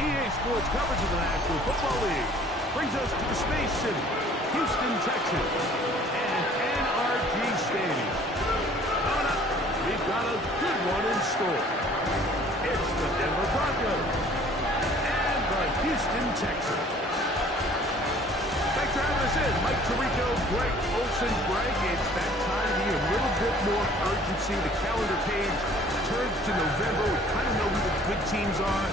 EA Sports coverage of the National Football League brings us to the Space City, Houston, Texas, and NRG Stadium. Coming up, we've got a good one in store. It's the Denver Broncos and the Houston Texans. Thanks for having us in. Mike Tirico, Greg Olson. Greg, it's that time of year. A little bit more urgency. The calendar page turns to November. We kind of know who the good teams are.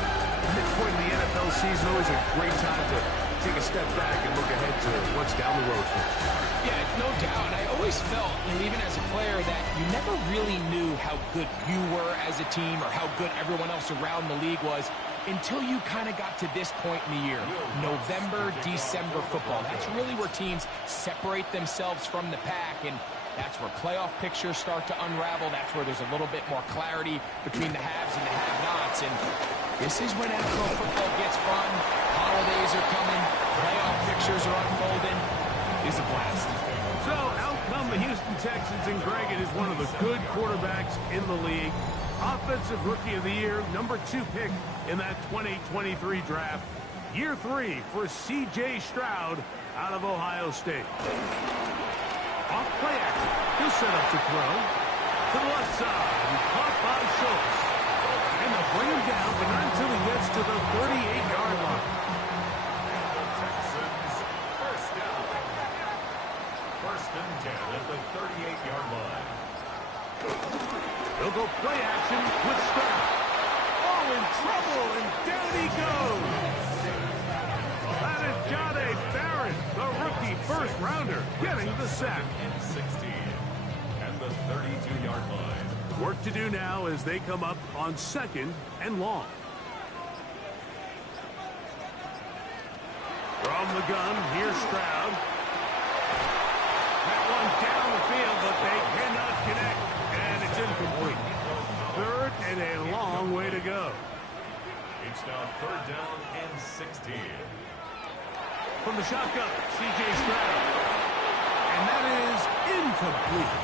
Midpoint of the NFL season, always a great time to take a step back and look ahead to what's down the road for us. Yeah, no doubt. I always felt, even as a player, that you never really knew how good you were as a team or how good everyone else around the league was until you kind of got to this point in the year. November, December football. That's really where teams separate themselves from the pack, and that's where playoff pictures start to unravel. That's where there's a little bit more clarity between the haves and the have-nots. And this is when NFL football gets fun. Holidays are coming. Playoff pictures are unfolding. It's a blast. So out come the Houston Texans, and Greg, it is one of the good quarterbacks in the league. Offensive Rookie of the Year, number 2 pick in that 2023 draft. Year 3 for C.J. Stroud out of Ohio State. Off play action. He'll set up to throw. To the left side. Caught by Schultz. And they'll bring him down, but not until he gets to the 38-yard line. Texans first down. First and 10 at the 38-yard line. They'll go play action with Stroud. Oh, in trouble, and down he goes. That is Jahdae Barrett, the rookie first-rounder, getting the sack. 16 and the 32-yard line. Work to do now as they come up on 2nd and long. From the gun, here's Stroud. That one down the field, but they cannot connect, and it's incomplete. 3rd and a long way to go. It's now 3rd down and 16. From the shotgun, C.J. Stroud. And that is incomplete.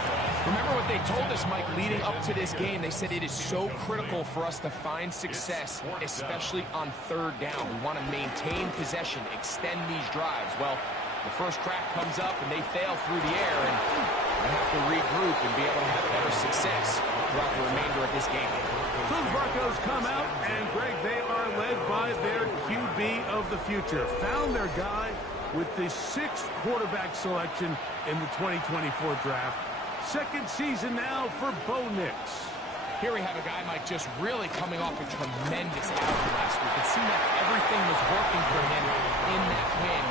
Remember what they told us, Mike, leading up to this game. They said it is so critical for us to find success, especially on 3rd down. We want to maintain possession, extend these drives. Well, the first crack comes up, and they fail through the air, and they have to regroup and be able to have better success throughout the remainder of this game. So the Broncos come out, and, Greg, they are led by their QB of the future. Found their guy with the 6th quarterback selection in the 2024 draft. 2nd season now for Bo Nix. Here we have a guy, Mike, just really coming off a tremendous outing last week. It seemed like everything was working for him in that win.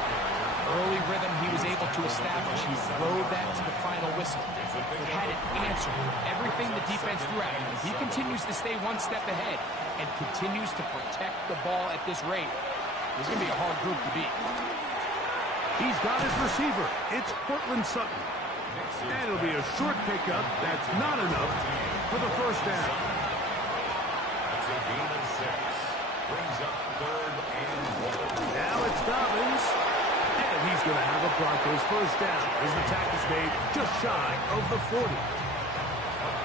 Early rhythm he was able to establish. He rode that to the final whistle. He had an answer for everything the defense threw at him. If he continues to stay one step ahead and continues to protect the ball at this rate, this is going to be a hard group to beat. He's got his receiver. It's Cortland Sutton. And it'll be a short pickup. That's not enough for the first down. That's a gain of 6. Brings up 3rd and 1. Now it's Dobbins. And he's going to have a Broncos first down as the tackle's made just shy of the 40. A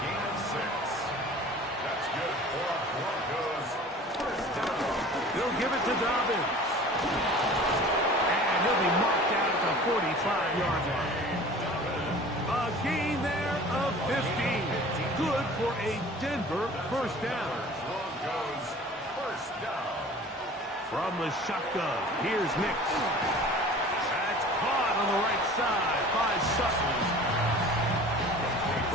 gain of 6. That's good for a Broncos first down. They'll give it to Dobbins. And he'll be marked out at the 45-yard line. A gain there of 15. Good for a Denver first down. Broncos first down. From the shotgun, here's Nix. That's caught on the right side by Sutton.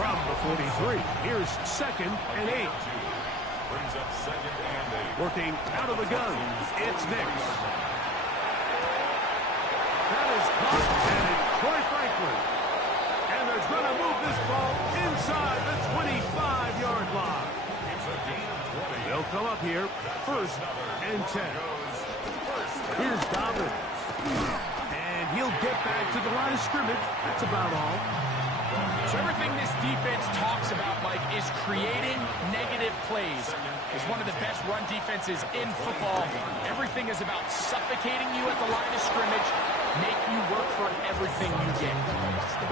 From the 43, here's 2nd and 8. Brings up 2nd and 8. Working out of the gun, it's Nix. That is caught, and it's Troy Franklin. And they're going to move this ball inside the 25-yard line. It's a gain of 20. They'll come up here, 1st and 10. Here's Dobbins. And he'll get back to the line of scrimmage. That's about all. So everything this defense talks about, Mike, is creating negative plays. It's one of the best run defenses in football. Everything is about suffocating you at the line of scrimmage, make you work for everything you get.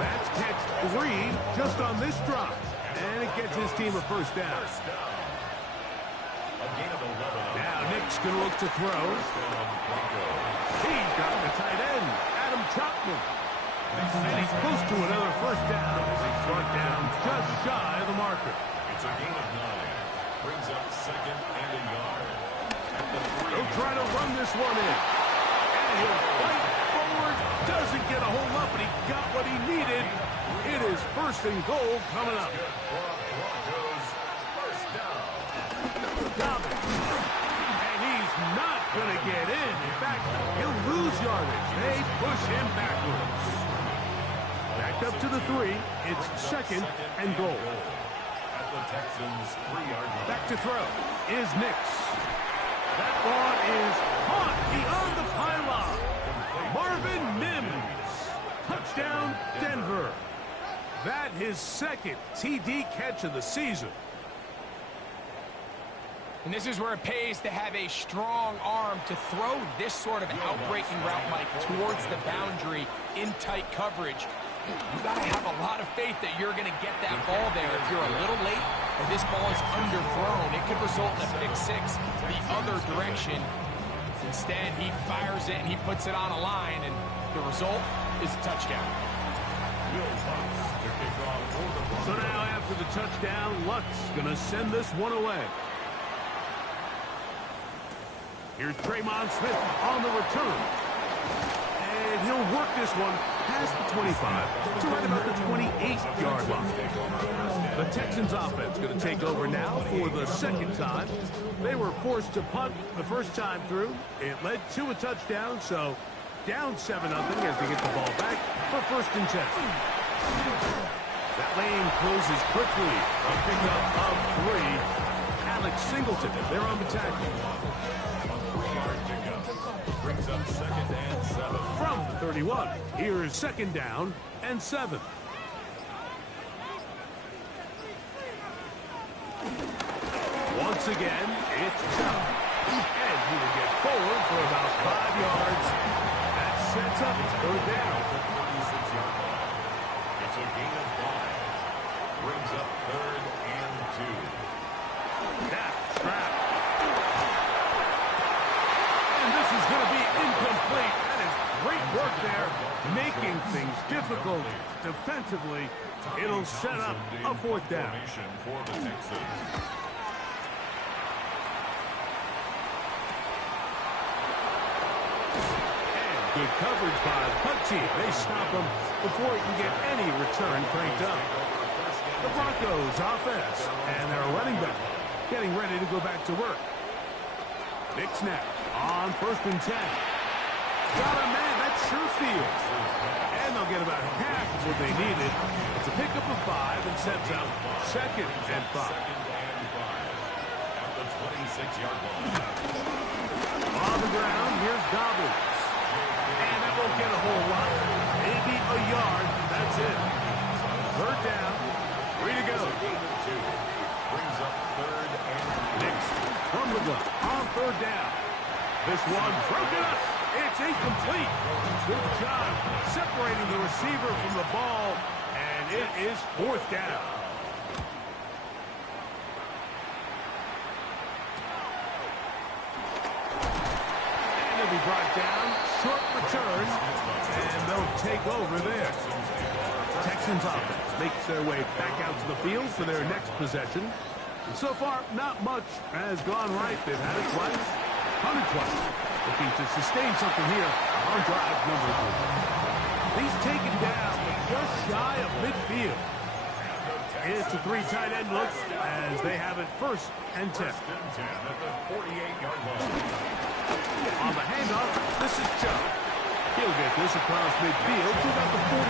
That's catch 3 just on this drive. And it gets his team a first down. A gain of 11. Now Nick's going to look to throw. He's got the tight end, Adam Troutman. And he's close to another first down as he's brought down just shy of the marker. It's a gain of 9. Brings up second and a yard. At the 3. He'll try to run this one in. And he'll fight forward. Doesn't get a hold up, but he got what he needed. It is first and goal coming up. Good for Broncos. First down. Dobbins. And he's not going to get in. In fact, he'll lose yardage. They push him backwards. Back up to the 3. It's second and goal. At the Texans 3-yard line. Back to throw is Nix. That ball is caught beyond the pylon. Marvin Mims. Touchdown, Denver. That his second TD catch of the season. And this is where it pays to have a strong arm to throw this sort of outbreaking route, Mike, towards the boundary in tight coverage. You got to have a lot of faith that you're going to get that ball there. If you're a little late and this ball is underthrown, it could result in a pick 6 the other direction. Instead, he fires it and he puts it on a line, and the result is a touchdown. So now after the touchdown, Lutz going to send this one away. Here's Draymond Smith on the return. And he'll work this one past the 25 to right about the 28-yard line. The Texans offense going to take over now for the second time. They were forced to punt the first time through. It led to a touchdown, so down 7-0 as they get the ball back for first and 10. That lane closes quickly. A pickup of 3. Alex Singleton, they're on the tackle. A 3-yard pickup. Brings up second and 7. From the 31, here's second down and 7. Once again, it's Chubb. And he will get forward for about 5 yards. That sets up third down. It's a gain of 5. Brings up third and 2. That trap. And this is going to be incomplete. That is great work there, making things difficult defensively. It'll set up a fourth down. For the Texans. Good coverage by the punt team. They stop him before he can get any return cranked up. The Broncos offense and their running back getting ready to go back to work. Big snap on first and 10. Got a man, that's Sherfield. And they'll get about half of what they needed. It's a pickup of 5 and sets up second and 5. At the 26-yard line. On the ground, here's Dobbins. And that won't get a whole lot. Maybe a yard. That's it. Third down. 3 to go. Brings up third and Next from the gun on third down. This one broken up. It's incomplete. Good job separating the receiver from the ball. And it is fourth down. And it'll be brought down. Short return. And they'll take over there. Texans offense makes their way back out to the field for their next possession. And so far, not much has gone right. They've had it twice, punted twice. Looking to sustain something here on drive number 3. He's taken down, but just shy of midfield. It's a 3 tight end look as they have it first and 10. at the 48-yard line. On the handoff, this is Chubb. He'll get this across midfield to about the 49.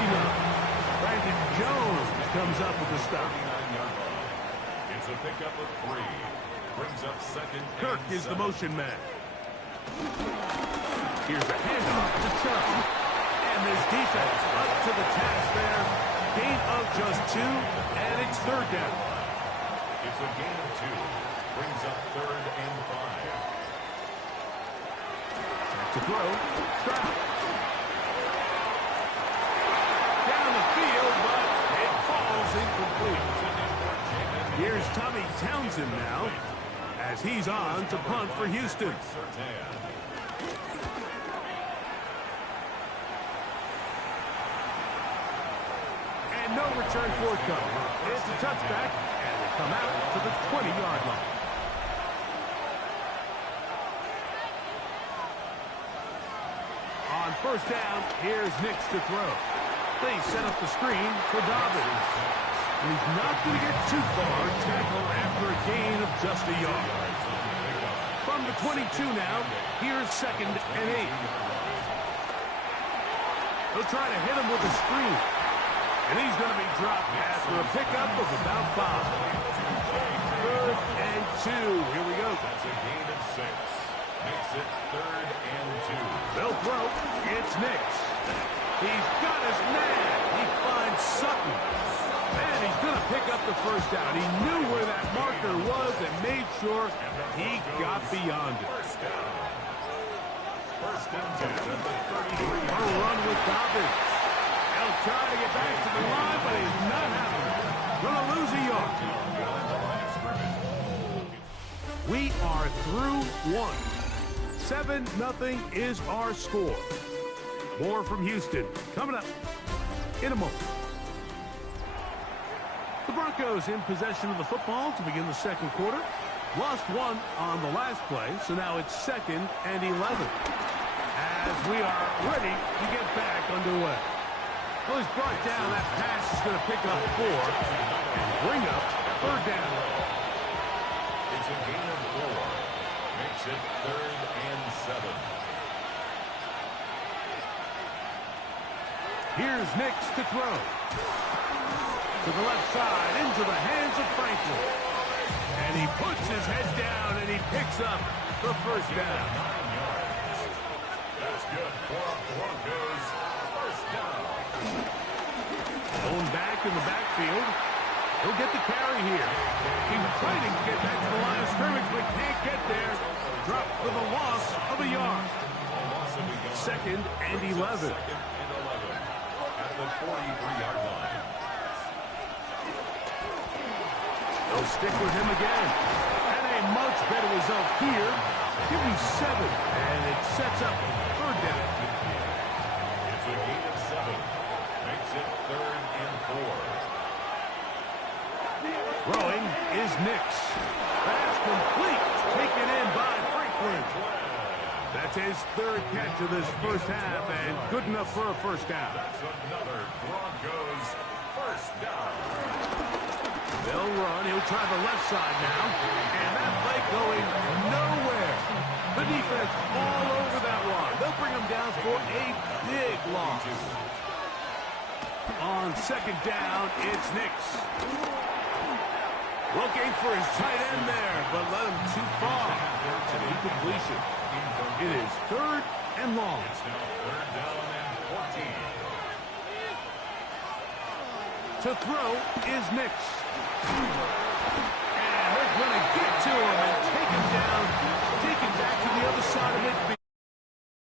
Brandon Jones comes up with the stop. 49-yard line. It's a pickup of 3. Brings up second. Kirk is the motion man. Here's a handoff to Chubb. And this defense up to the task there. Gain of just 2, and it's third down. It's a gain of 2. Brings up third and 5. To throw, Stroud. Down the field, but it falls incomplete. Here's Tommy Townsend now as he's on to punt for Houston. And no return forthcoming. It's a touchback, and they come out to the 20-yard line. On first down, here's Nix to throw. They set up the screen for Dobbins. And he's not going to get too far. Tackle after a gain of just a yard. From the 22 now, here's 2nd and 8. They'll try to hit him with a screen. And he's going to be dropped after a pickup of about 5. 3rd and 2. Here we go. That's a gain of 6. Makes it 3rd and 2. They'll throw. It's Nix. He's got his man. He finds Sutton. And he's going to pick up the first down. He knew where that marker was and made sure he got beyond it. First and 10 at the 33. A run with Dobbins. He'll try to get back to the line, but he's not happening. Going to lose a yard. We are through 1. 7-0 is our score. More from Houston coming up in a moment. The Broncos in possession of the football to begin the second quarter. Lost 1 on the last play, so now it's 2nd and 11. As we are ready to get back underway. Well, he's brought down. That pass is going to pick up 4 and bring up 3rd down. It's a gain of 4. Makes it 3rd and 7. Here's Nix to throw. To the left side, into the hands of Franklin. And he puts his head down, and he picks up the first down. 9 yards. That's good for Broncos. First down. Going back in the backfield. He'll get the carry here. He's fighting to get back to the line of scrimmage, but can't get there. Dropped for the loss of a yard. 2nd and 11. 2nd and 11 at the 43-yard line. They'll stick with him again. And a much better result here. Give him 7. And it sets up 3rd down. It's a gain of 7. Makes it 3rd and 4. Throwing is Nix. That's complete. Taken in by Franklin. That's his 3rd catch of this first half, and good enough for a first down. That's another Broncos first down. They'll run. He'll try the left side now. And that play going nowhere. The defense all over that one. They'll bring him down for a big loss. On 2nd down, it's Nix. Looking for his tight end there, but led him too far. It's an incompletion. It is 3rd and long. It's now 3rd down and 14. To throw is Nix. And they're going to get to him and take him down, take him back to the other side of midfield.